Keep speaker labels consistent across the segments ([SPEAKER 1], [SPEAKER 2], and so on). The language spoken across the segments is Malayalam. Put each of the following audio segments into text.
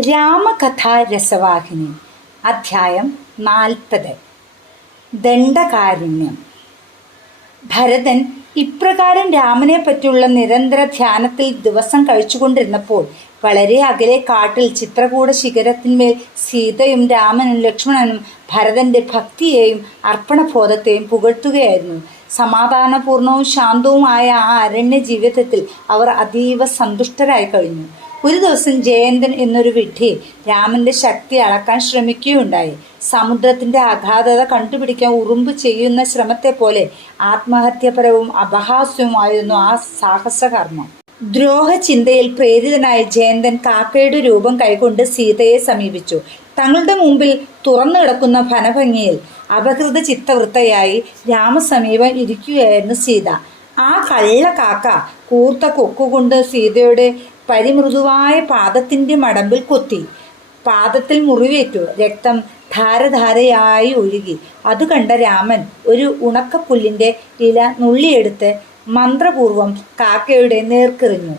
[SPEAKER 1] രാമകഥാ രസവാഹിനി അധ്യായം നാൽപ്പത്. ദണ്ഡകാരുണ്യം. ഭരതൻ ഇപ്രകാരം രാമനെ പറ്റിയുള്ള നിരന്തര ധ്യാനത്തിൽ ദിവസം കഴിച്ചുകൊണ്ടിരുന്നപ്പോൾ വളരെ അകലെ കാട്ടിൽ ചിത്രകൂട ശിഖരത്തിന്മേൽ സീതയും രാമനും ലക്ഷ്മണനും ഭരതന്റെ ഭക്തിയെയും അർപ്പണബോധത്തെയും പുകഴ്ത്തുകയായിരുന്നു. സമാധാനപൂർണവും ശാന്തവുമായ ആ അരണ്യ ജീവിതത്തിൽ അവർ അതീവ സന്തുഷ്ടരായി കഴിഞ്ഞു. ഒരു ദിവസം ജയന്തൻ എന്നൊരു വിഡ്ഢി രാമന്റെ ശക്തി അളക്കാൻ ശ്രമിക്കുകയുണ്ടായി. സമുദ്രത്തിന്റെ അഗാധത കണ്ടുപിടിക്കാൻ ഉറുമ്പ് ചെയ്യുന്ന ശ്രമത്തെ പോലെ ആത്മഹത്യപരവും അപഹാസ്യവുമായിരുന്നു ആ സാഹസകർമ്മം. ദ്രോഹ ചിന്തയിൽ പ്രേരിതനായ ജയന്തൻ കാക്കയുടെ രൂപം കൈകൊണ്ട് സീതയെ സമീപിച്ചു. തങ്ങളുടെ മുമ്പിൽ തുറന്നു കിടക്കുന്ന ഫനഭംഗിയിൽ അപകൃത ചിത്തവൃത്തയായി രാമസമീപം ഇരിക്കുകയായിരുന്നു സീത. ആ കള്ള കാക്ക കൂർത്ത കൊക്കുകൊണ്ട് സീതയുടെ പരിമൃദുവായ പാദത്തിന്റെ മടമ്പിൽ കൊത്തി പാദത്തിൽ മുറിവേറ്റു. രക്തം ധാരധാരയായി ഒഴുകി. അത് കണ്ട രാമൻ ഒരു ഉണക്കപ്പുല്ലിന്റെ ഇല നുള്ളിയെടുത്ത് മന്ത്രപൂർവം കാക്കയുടെ നേർക്കെറിഞ്ഞു.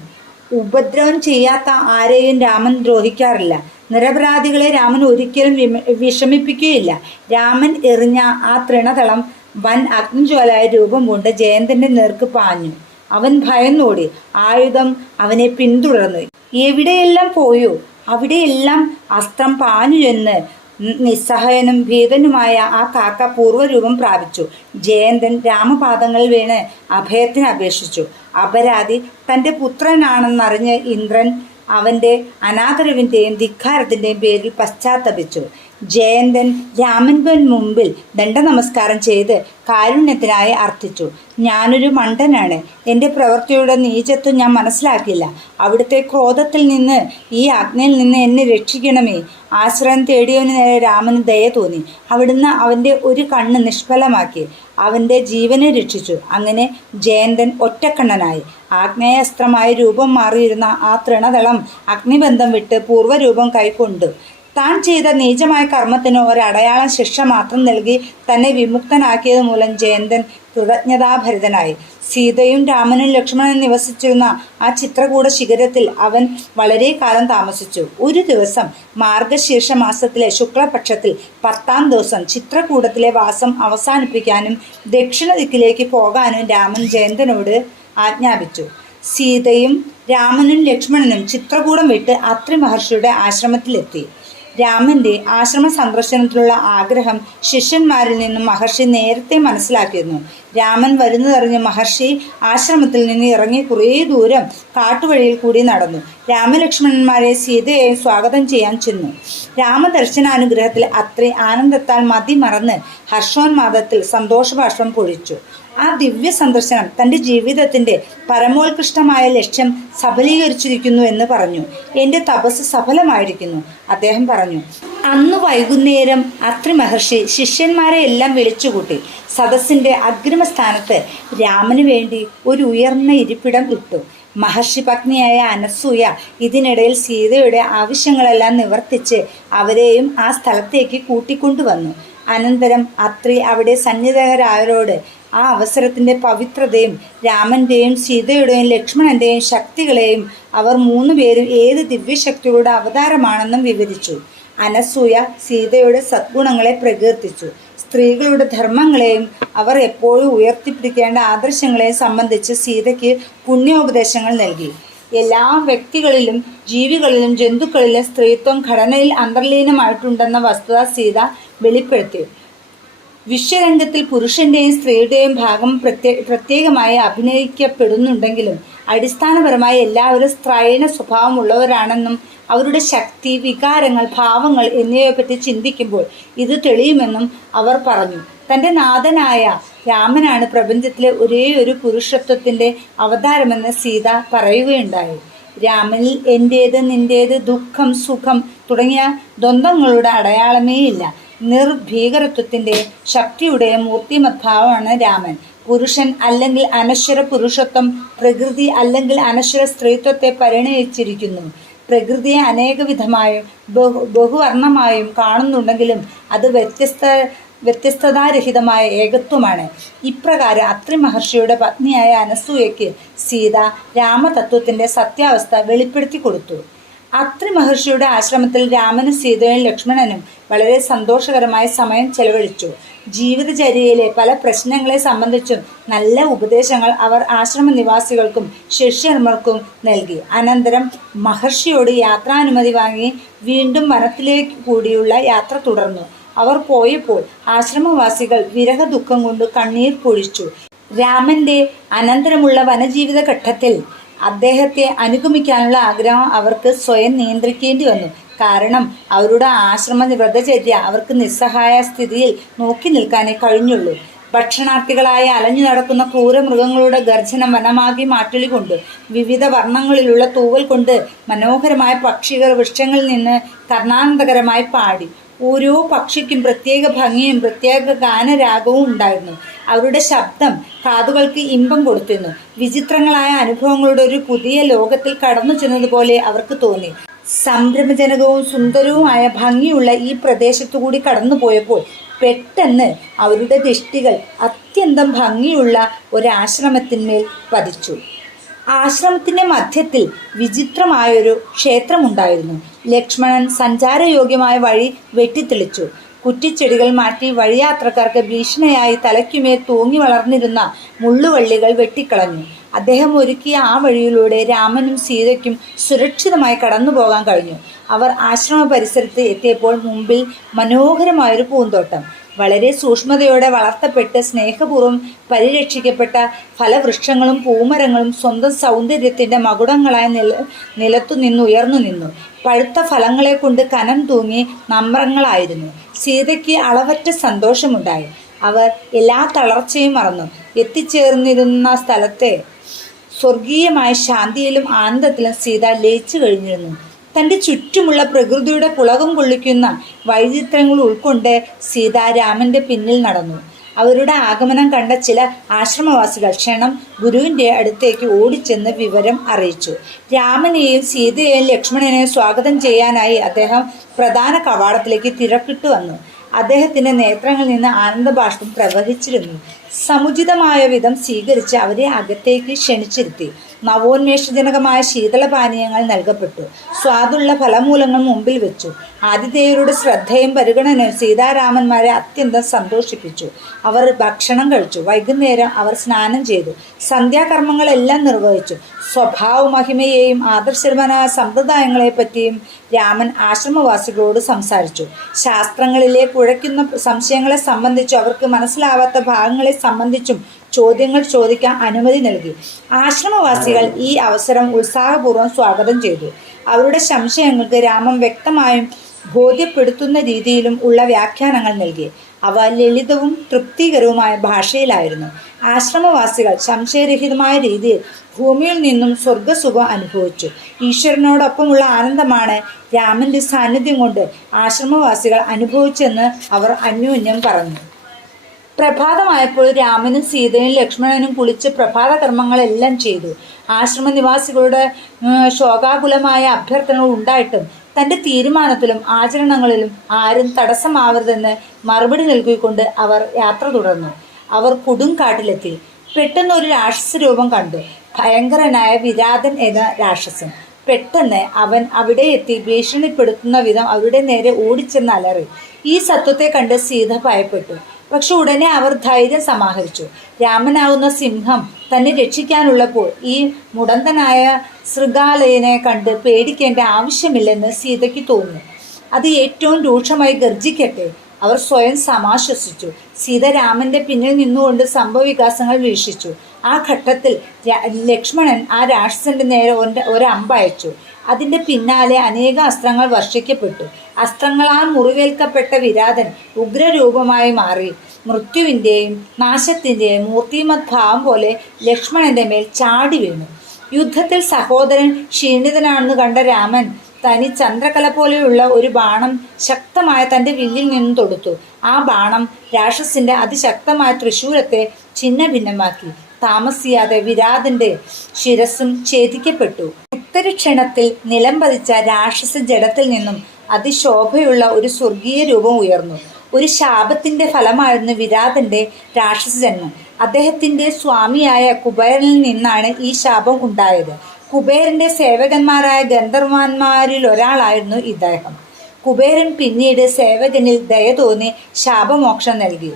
[SPEAKER 1] ഉപദ്രവം ചെയ്യാത്ത ആരെയും രാമൻ ദ്രോഹിക്കാറില്ല. നിരപരാധികളെ രാമൻ ഒരിക്കലും വിഷമിപ്പിക്കുകയില്ല. രാമൻ എറിഞ്ഞ ആ തൃണതളം വൻ അഗ്നിജ്വാലായ രൂപം കൊണ്ട് ജയന്തന്റെ നേർക്ക് പാഞ്ഞു. അവൻ ഭയന്നോടി. ആയുധം അവനെ പിന്തുടർന്നു. എവിടെയെല്ലാം പോയോ? അവിടെയെല്ലാം അസ്ത്രം പാഞ്ഞു എന്ന് നിസ്സഹായനും ഭീതനുമായ ആ കാക്ക പൂർവരൂപം പ്രാപിച്ചു. ജയന്തൻ രാമപാദങ്ങളിൽ വീണ് അഭയത്തിന് അപേക്ഷിച്ചു. അപരാധി തന്റെ പുത്രനാണെന്നറിഞ്ഞ് ഇന്ദ്രൻ അവന്റെ അനാദരവിന്റെയും ധിക്കാരത്തിന്റെയും പേരിൽ പശ്ചാത്തപിച്ചു. ജയന്തൻ രാമൻപൻ മുമ്പിൽ ദണ്ഡ നമസ്കാരം ചെയ്ത് കാരുണ്യത്തിനായി അർത്ഥിച്ചു ഞാനൊരു മണ്ടനാണ്. എന്റെ പ്രവൃത്തിയുടെ നീചത്വം ഞാൻ മനസ്സിലാക്കില്ല. അവിടുത്തെ ക്രോധത്തിൽ നിന്ന് ഈ അഗ്നിയിൽ നിന്ന് എന്നെ രക്ഷിക്കണമേ. ആശ്രയം തേടിയവന് നേരെ രാമന് ദയ തോന്നി. അവിടുന്ന് അവന്റെ ഒരു കണ്ണ് നിഷ്ഫലമാക്കി. അവന്റെ ജീവനെ രക്ഷിച്ചു. അങ്ങനെ ജയന്തൻ ഒറ്റക്കണ്ണനായി. ആഗ്നേയസ്ത്രമായ രൂപം മാറിയിരുന്ന ആ തൃണതളം അഗ്നിബന്ധം വിട്ട് പൂർവരൂപം കൈക്കൊണ്ടു. താൻ ചെയ്ത നീചമായ കർമ്മത്തിന് ഒരടയാളം ശിക്ഷ മാത്രം നൽകി തന്നെ വിമുക്തനാക്കിയത് മൂലം ജയന്തൻ കൃതജ്ഞതാഭരിതനായി. സീതയും രാമനും ലക്ഷ്മണനും നിവസിച്ചിരുന്ന ആ ചിത്രകൂട ശിഖരത്തിൽ അവൻ വളരെ കാലം താമസിച്ചു. ഒരു ദിവസം മാർഗശീർഷ മാസത്തിലെ ശുക്ലപക്ഷത്തിൽ പത്താം ദിവസം ചിത്രകൂടത്തിലെ വാസം അവസാനിപ്പിക്കാനും ദക്ഷിണ ദിക്കിലേക്ക് പോകാനും രാമൻ ജയന്തനോട് ആജ്ഞാപിച്ചു. സീതയും രാമനും ലക്ഷ്മണനും ചിത്രകൂടം വിട്ട് അത്രി മഹർഷിയുടെ ആശ്രമത്തിലെത്തി. രാമന്റെ ആശ്രമ സന്ദർശനത്തിലുള്ള ആഗ്രഹം ശിഷ്യന്മാരിൽ നിന്നും മഹർഷി നേരത്തെ മനസ്സിലാക്കിയിരുന്നു. രാമൻ വരുന്നതറിഞ്ഞ് മഹർഷി ആശ്രമത്തിൽ നിന്ന് ഇറങ്ങി കുറേ ദൂരം കാട്ടുവഴിയിൽ കൂടി നടന്നു. രാമലക്ഷ്മണന്മാരെ സീതയെയും സ്വാഗതം ചെയ്യാൻ ചെന്നു. രാമദർശനാനുഗ്രഹത്തിൽ അത്രേ ആനന്ദത്താൽ മതി മറന്ന് ഹർഷോന്മാദത്തിൽ സന്തോഷഭാഷം പൊഴിച്ചു. ആ ദിവ്യ സന്ദർശനം തന്റെ ജീവിതത്തിന്റെ പരമോത്കൃഷ്ടമായ ലക്ഷ്യം സഫലീകരിച്ചിരിക്കുന്നു എന്ന് പറഞ്ഞു. എന്റെ തപസ് സഫലമായിരിക്കുന്നു. അദ്ദേഹം പറഞ്ഞു അന്ന് വൈകുന്നേരം അത്രി മഹർഷി ശിഷ്യന്മാരെ എല്ലാം വിളിച്ചുകൂട്ടി. സദസ്സിന്റെ അഗ്രിമ സ്ഥാനത്ത് രാമന് വേണ്ടി ഒരു ഉയർന്ന ഇരിപ്പിടം ഇട്ടു. മഹർഷി പത്നിയായ അനസൂയ ഇതിനിടയിൽ സീതയുടെ ആവശ്യങ്ങളെല്ലാം നിവർത്തിച്ച് അവരെയും ആ സ്ഥലത്തേക്ക് കൂട്ടിക്കൊണ്ടുവന്നു. അനന്തരം അത്രി അവിടെ സന്നിധരായവരോട് ആ അവസരത്തിന്റെ പവിത്രതയും രാമന്റെയും സീതയുടെയും ലക്ഷ്മണന്റെയും ശക്തികളെയും അവർ മൂന്നുപേരും ഏത് ദിവ്യശക്തികളുടെ അവതാരമാണെന്നും വിവരിച്ചു. അനസൂയ സീതയുടെ സദ്ഗുണങ്ങളെ പ്രകീർത്തിച്ചു. സ്ത്രീകളുടെ ധർമ്മങ്ങളെയും അവർ എപ്പോഴും ഉയർത്തിപ്പിടിക്കേണ്ട ആദർശങ്ങളെയും സംബന്ധിച്ച് സീതയ്ക്ക് പുണ്യോപദേശങ്ങൾ നൽകി. എല്ലാ വ്യക്തികളിലും ജീവികളിലും ജന്തുക്കളിലും സ്ത്രീത്വം ഘടനയിൽ അന്തർലീനമായിട്ടുണ്ടെന്ന വസ്തുത സീത വെളിപ്പെടുത്തി. വിശ്വരംഗത്തിൽ പുരുഷന്റെയും സ്ത്രീയുടെയും ഭാഗം പ്രത്യേ പ്രത്യേകമായി അഭിനയിക്കപ്പെടുന്നുണ്ടെങ്കിലും അടിസ്ഥാനപരമായി എല്ലാവരും സ്ത്രൈണ സ്വഭാവമുള്ളവരാണെന്നും അവരുടെ ശക്തി വികാരങ്ങൾ ഭാവങ്ങൾ എന്നിവയെപ്പറ്റി ചിന്തിക്കുമ്പോൾ ഇത് തെളിയുമെന്നും അവർ പറഞ്ഞു. തന്റെ നാഥനായ രാമനാണ് പ്രപഞ്ചത്തിലെ ഒരേ ഒരു പുരുഷത്വത്തിന്റെ അവതാരമെന്ന് സീത പറയുകയുണ്ടായി. രാമനിൽ എന്റേത് നിന്റേത് ദുഃഖം സുഖം തുടങ്ങിയ ദ്വന്ദ്ങ്ങളുടെ അടയാളമേ ഇല്ല നിർഭീകരത്വത്തിന്റെ ശക്തിയുടെ മൂർത്തിമദ്ഭാവമാണ് രാമൻ. പുരുഷൻ അല്ലെങ്കിൽ അനശ്വര പുരുഷത്വം പ്രകൃതി അല്ലെങ്കിൽ അനശ്വര സ്ത്രീത്വത്തെ പരിണയിച്ചിരിക്കുന്നു. പ്രകൃതിയെ അനേകവിധമായും ബഹു ബഹുവർണമായും കാണുന്നുണ്ടെങ്കിലും അത് വ്യത്യസ്ത വ്യത്യസ്തതാരഹിതമായ ഏകത്വമാണ്. ഇപ്രകാരം അത്രി മഹർഷിയുടെ പത്നിയായ അനസൂയയ്ക്ക് സീത രാമതത്വത്തിന്റെ സത്യാവസ്ഥ വെളിപ്പെടുത്തി കൊടുത്തു. അത്രി മഹർഷിയുടെ ആശ്രമത്തിൽ രാമനും സീതയും ലക്ഷ്മണനും വളരെ സന്തോഷകരമായ സമയം ചെലവഴിച്ചു. ജീവിതചര്യയിലെ പല പ്രശ്നങ്ങളെ സംബന്ധിച്ചും നല്ല ഉപദേശങ്ങൾ അവർ ആശ്രമ നിവാസികൾക്കും ശിഷ്യന്മാർക്കും നൽകി. അനന്തരം മഹർഷിയോട് യാത്രാനുമതി വാങ്ങി വീണ്ടും വനത്തിലേക്ക് കൂടിയുള്ള യാത്ര തുടർന്നു. അവർ പോയപ്പോൾ ആശ്രമവാസികൾ വിരഹ ദുഃഖം കൊണ്ട് കണ്ണീർ പൊഴിച്ചു. രാമന്റെ അനന്തരമുള്ള വനജീവിത ഘട്ടത്തിൽ അദ്ദേഹത്തെ അനുഗമിക്കാനുള്ള ആഗ്രഹം അവർക്ക് സ്വയം നിയന്ത്രിക്കേണ്ടി വന്നു. കാരണം അവരുടെ ആശ്രമ വ്രതചര്യ അവർക്ക് നിസ്സഹായ സ്ഥിതിയിൽ നോക്കി നിൽക്കാനേ കഴിഞ്ഞുള്ളൂ. ഭക്ഷണാർത്ഥികളായി അലഞ്ഞു നടക്കുന്ന ക്രൂരമൃഗങ്ങളുടെ ഗർജനം വനമാകി മാറ്റൊലികൊണ്ട് വിവിധ വർണങ്ങളിലുള്ള തൂവൽ കൊണ്ട് മനോഹരമായ പക്ഷികൾ വൃക്ഷങ്ങളിൽ നിന്ന് കർണാനന്ദകരമായി പാടി. ഓരോ പക്ഷിക്കും പ്രത്യേക ഭംഗിയും പ്രത്യേക ഗാനരാഗവും ഉണ്ടായിരുന്നു. അവരുടെ ശബ്ദം കാതുകൾക്ക് ഇമ്പം കൊടുത്തിരുന്നു. വിചിത്രങ്ങളായ അനുഭവങ്ങളുടെ ഒരു പുതിയ ലോകത്തിൽ കടന്നു ചെന്നതുപോലെ അവർക്ക് തോന്നി. സംരംഭജനകവും സുന്ദരവുമായ ഭംഗിയുള്ള ഈ പ്രദേശത്തുകൂടി കടന്നുപോയപ്പോൾ പെട്ടെന്ന് അവരുടെ ദൃഷ്ടികൾ അത്യന്തം ഭംഗിയുള്ള ഒരാശ്രമത്തിന്മേൽ പതിച്ചു. ആശ്രമത്തിന്റെ മധ്യത്തിൽ വിചിത്രമായൊരു ക്ഷേത്രമുണ്ടായിരുന്നു. ലക്ഷ്മണൻ സഞ്ചാരയോഗ്യമായ വഴി വെട്ടിത്തെളിച്ചു. കുറ്റിച്ചെടികൾ മാറ്റി വഴിയാത്രക്കാർക്ക് ഭീഷണിയായി തലയ്ക്കുമേൽ തൂങ്ങി വളർന്നിരുന്ന മുള്ളുവള്ളികൾ വെട്ടിക്കളഞ്ഞു. അദ്ദേഹം ഒരുക്കിയ ആ വഴിയിലൂടെ രാമനും സീതയ്ക്കും സുരക്ഷിതമായി കടന്നു പോകാൻ കഴിഞ്ഞു. അവർ ആശ്രമ പരിസരത്ത് എത്തിയപ്പോൾ മുമ്പിൽ മനോഹരമായൊരു പൂന്തോട്ടം. വളരെ സൂക്ഷ്മതയോടെ വളർത്തപ്പെട്ട് സ്നേഹപൂർവം പരിരക്ഷിക്കപ്പെട്ട ഫലവൃക്ഷങ്ങളും പൂമരങ്ങളും സ്വന്തം സൗന്ദര്യത്തിന്റെ മകുടങ്ങളായി നില നിലത്തു നിന്ന് ഉയർന്നു നിന്നു. പഴുത്ത ഫലങ്ങളെ കൊണ്ട് കനം തൂങ്ങി നമ്രങ്ങളായിരുന്നു. സീതയ്ക്ക് അളവറ്റ സന്തോഷമുണ്ടായി. അവർ എല്ലാ തളർച്ചയും മറന്നു. എത്തിച്ചേർന്നിരുന്ന സ്ഥലത്തെ സ്വർഗീയമായ ശാന്തിയിലും ആനന്ദത്തിലും സീത ലയിച്ചു കഴിഞ്ഞിരുന്നു. തന്റെ ചുറ്റുമുള്ള പ്രകൃതിയുടെ പുളകം കൊള്ളിക്കുന്ന വൈചിത്രങ്ങൾ ഉൾക്കൊണ്ട് സീതാരാമന്റെ പിന്നിൽ നടന്നു. അവരുടെ ആഗമനം കണ്ട ചില ആശ്രമവാസികൾ ക്ഷണം ഗുരുവിന്റെ അടുത്തേക്ക് ഓടിച്ചെന്ന് വിവരം അറിയിച്ചു. രാമനെയും സീതയെയും ലക്ഷ്മണനെയും സ്വാഗതം ചെയ്യാനായി അദ്ദേഹം പ്രധാന കവാടത്തിലേക്ക് തിരക്കിട്ടു വന്നു. അദ്ദേഹത്തിന്റെ നേത്രങ്ങളിൽ നിന്ന് ആനന്ദഭാഷം പ്രവഹിച്ചിരുന്നു. സമുചിതമായ വിധം സ്വീകരിച്ച് അവരെ അകത്തേക്ക് ക്ഷണിച്ചിരുത്തി. നവോന്മേഷജനകമായ ശീതളപാനീയങ്ങൾ നൽകപ്പെട്ടു. സ്വാദുള്ള ഫലമൂലങ്ങൾ മുമ്പിൽ വെച്ചു. ആതിഥേയരുടെ ശ്രദ്ധയും പരിഗണനയും സീതാരാമന്മാരെ അത്യന്തം സന്തോഷിപ്പിച്ചു. അവർ ഭക്ഷണം കഴിച്ചു. വൈകുന്നേരം അവർ സ്നാനം ചെയ്തു. സന്ധ്യാകർമ്മങ്ങളെല്ലാം നിർവഹിച്ചു. സ്വഭാവ മഹിമയെയും ആദർശപരമായ സമ്പ്രദായങ്ങളെ പറ്റിയും രാമൻ ആശ്രമവാസികളോട് സംസാരിച്ചു. ശാസ്ത്രങ്ങളിലെ കുഴയ്ക്കുന്ന സംശയങ്ങളെ സംബന്ധിച്ചും അവർക്ക് മനസ്സിലാവാത്ത ഭാഗങ്ങളെ സംബന്ധിച്ചും ചോദ്യങ്ങൾ ചോദിക്കാൻ അനുമതി നൽകി. ആശ്രമവാസികൾ ഈ അവസരം ഉത്സാഹപൂർവം സ്വാഗതം ചെയ്തു. അവരുടെ സംശയങ്ങൾക്ക് രാമൻ വ്യക്തമായും ബോധ്യപ്പെടുത്തുന്ന രീതിയിലും ഉള്ള വ്യാഖ്യാനങ്ങൾ നൽകി. അവ ലളിതവും തൃപ്തികരവുമായ ഭാഷയിലായിരുന്നു. ആശ്രമവാസികൾ സംശയരഹിതമായ രീതിയിൽ ഭൂമിയിൽ നിന്നും സ്വർഗസുഖം അനുഭവിച്ചു. ഈശ്വരനോടൊപ്പമുള്ള ആനന്ദമാണ് രാമന്റെ സാന്നിധ്യം കൊണ്ട് ആശ്രമവാസികൾ അനുഭവിച്ചെന്ന് അവർ അന്യോന്യം പറഞ്ഞു. പ്രഭാതമായപ്പോൾ രാമനും സീതയും ലക്ഷ്മണനും കുളിച്ച് പ്രഭാത കർമ്മങ്ങളെല്ലാം ചെയ്തു. ആശ്രമനിവാസികളുടെ ശോകാകുലമായ അഭ്യർത്ഥനകൾ ഉണ്ടായിട്ടും തന്റെ തീരുമാനത്തിലും ആചരണങ്ങളിലും ആരും തടസ്സമാവരുതെന്ന് മറുപടി നൽകിക്കൊണ്ട് അവർ യാത്ര തുടർന്നു. അവർ കൊടുങ്കാട്ടിലെത്തി. പെട്ടെന്ന് ഒരു രാക്ഷസ രൂപം കണ്ടു. ഭയങ്കരനായ വിരാതൻ എന്ന രാക്ഷസൻ. പെട്ടെന്ന് അവൻ അവിടെ എത്തി ഭീഷണിപ്പെടുത്തുന്ന വിധം അവരുടെ നേരെ ഓടിച്ചെന്ന് അലറി. ഈ സത്വത്തെ കണ്ട് സീത ഭയപ്പെട്ടു. പക്ഷെ ഉടനെ അവർ ധൈര്യം സമാഹരിച്ചു. രാമനാവുന്ന സിംഹം തന്നെ രക്ഷിക്കാനുള്ളപ്പോൾ ഈ മുടന്തനായ ശൃഗാലയനെ കണ്ട് പേടിക്കേണ്ട ആവശ്യമില്ലെന്ന് സീതയ്ക്ക് തോന്നി അത് ഏറ്റവും രൂക്ഷമായി ഗർജിക്കട്ടെ. അവർ സ്വയം സമാശ്വസിച്ചു. സീതരാമന്റെ പിന്നിൽ നിന്നുകൊണ്ട് സംഭവവികാസങ്ങൾ വീക്ഷിച്ചു. ആ ഘട്ടത്തിൽ ലക്ഷ്മണൻ ആ രാക്ഷസന്റെ നേരെ ഒരു- ഒരു അമ്പയച്ചു അതിന്റെ പിന്നാലെ അനേക അസ്ത്രങ്ങൾ വർഷിക്കപ്പെട്ടു. അസ്ത്രങ്ങളാൽ മുറിവേൽക്കപ്പെട്ട വിരാതൻ ഉഗ്രരൂപമായി മാറി. മൃത്യുവിന്റെയും നാശത്തിന്റെയും മൂർത്തിമത് ഭാവം പോലെ ലക്ഷ്മണന്റെ മേൽ ചാടി വീണു. യുദ്ധത്തിൽ സഹോദരൻ ക്ഷീണിതനാണെന്ന് കണ്ട രാമൻ തനി ചന്ദ്രകല പോലെയുള്ള ഒരു ബാണം ശക്തമായ തന്റെ വില്ലിൽ നിന്നും തൊടുത്തു. ആ ബാണം രാക്ഷസിന്റെ അതിശക്തമായ തൃശൂലത്തെ ഛിന്ന ഭിന്നമാക്കി താമസിയാതെ വിരാതിന്റെ ശിരസും ഛേദിക്കപ്പെട്ടു. ഉത്തരക്ഷണത്തിൽ നിലം പതിച്ച രാക്ഷസ ജഡത്തിൽ നിന്നും അതിശോഭയുള്ള ഒരു സ്വർഗീയ രൂപം ഉയർന്നു. ഒരു ശാപത്തിന്റെ ഫലമായിരുന്നു വിരാതന്റെ രാക്ഷസ ജന്മം. അദ്ദേഹത്തിന്റെ സ്വാമിയായ കുബേരനിൽ നിന്നാണ് ഈ ശാപം ഉണ്ടായത്. കുബേരന്റെ സേവകന്മാരായ ഗന്ധർവാന്മാരിൽ ഒരാളായിരുന്നു ഇദ്ദേഹം. കുബേരൻ പിന്നീട് സേവകനിൽ ദയ തോന്നി ശാപമോക്ഷം നൽകി.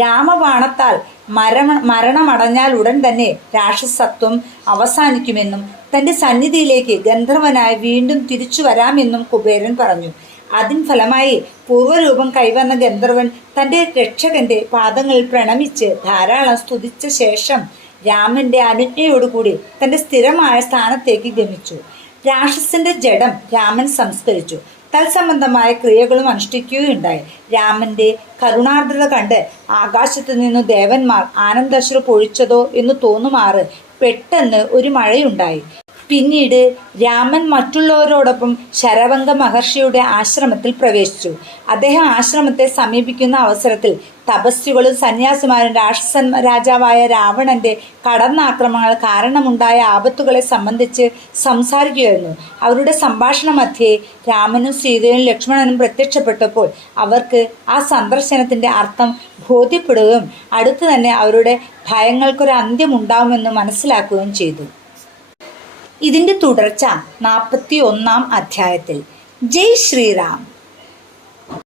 [SPEAKER 1] രാമബാണത്താൽ മരണ മരണമടഞ്ഞാൽ ഉടൻ തന്നെ രാക്ഷസത്വം അവസാനിക്കുമെന്നും തന്റെ സന്നിധിയിലേക്ക് ഗന്ധർവനായി വീണ്ടും തിരിച്ചു വരാമെന്നും കുബേരൻ പറഞ്ഞു. അതിൻ ഫലമായി പൂർവരൂപം കൈവന്ന ഗന്ധർവൻ തന്റെ രക്ഷകന്റെ പാദങ്ങളിൽ പ്രണമിച്ച് ധാരാളം സ്തുതിച്ച ശേഷം രാമന്റെ അനുജ്ഞയോടുകൂടി തന്റെ സ്ഥിരമായ സ്ഥാനത്തേക്ക് ഗമിച്ചു. രാക്ഷസന്റെ ജഡം രാമൻ സംസ്കരിച്ചു. തത്സംബന്ധമായ ക്രിയകളും അനുഷ്ഠിക്കുകയുണ്ടായി. രാമന്റെ കരുണാർദ്രത കണ്ട് ആകാശത്തു നിന്നു ദേവന്മാർ ആനന്ദശ്രു പൊഴിച്ചതോ എന്ന് തോന്നുമാറ് പെട്ടെന്ന് ഒരു മഴയുണ്ടായി. പിന്നീട് രാമൻ മറ്റുള്ളവരോടൊപ്പം ശരവംഗ മഹർഷിയുടെ ആശ്രമത്തിൽ പ്രവേശിച്ചു. അദ്ദേഹം ആശ്രമത്തെ സമീപിക്കുന്ന അവസരത്തിൽ തപസ്വികളും സന്യാസിമാരും രാക്ഷസൻ രാജാവായ രാവണന്റെ കടന്നാക്രമണങ്ങൾ കാരണമുണ്ടായ ആപത്തുകളെ സംബന്ധിച്ച് സംസാരിക്കുകയായിരുന്നു. അവരുടെ സംഭാഷണ മധ്യേ രാമനും സീതയും ലക്ഷ്മണനും പ്രത്യക്ഷപ്പെട്ടപ്പോൾ അവർക്ക് ആ സന്ദർശനത്തിന്റെ അർത്ഥം ബോധ്യപ്പെടുകയും അടുത്തു തന്നെ അവരുടെ ഭയങ്ങൾക്കൊരു അന്ത്യമുണ്ടാവുമെന്ന് മനസ്സിലാക്കുകയും ചെയ്തു. ഇതിന്റെ തുടർച്ച നാൽപ്പത്തി ഒന്നാം അധ്യായത്തിൽ. ജയ് ശ്രീറാം.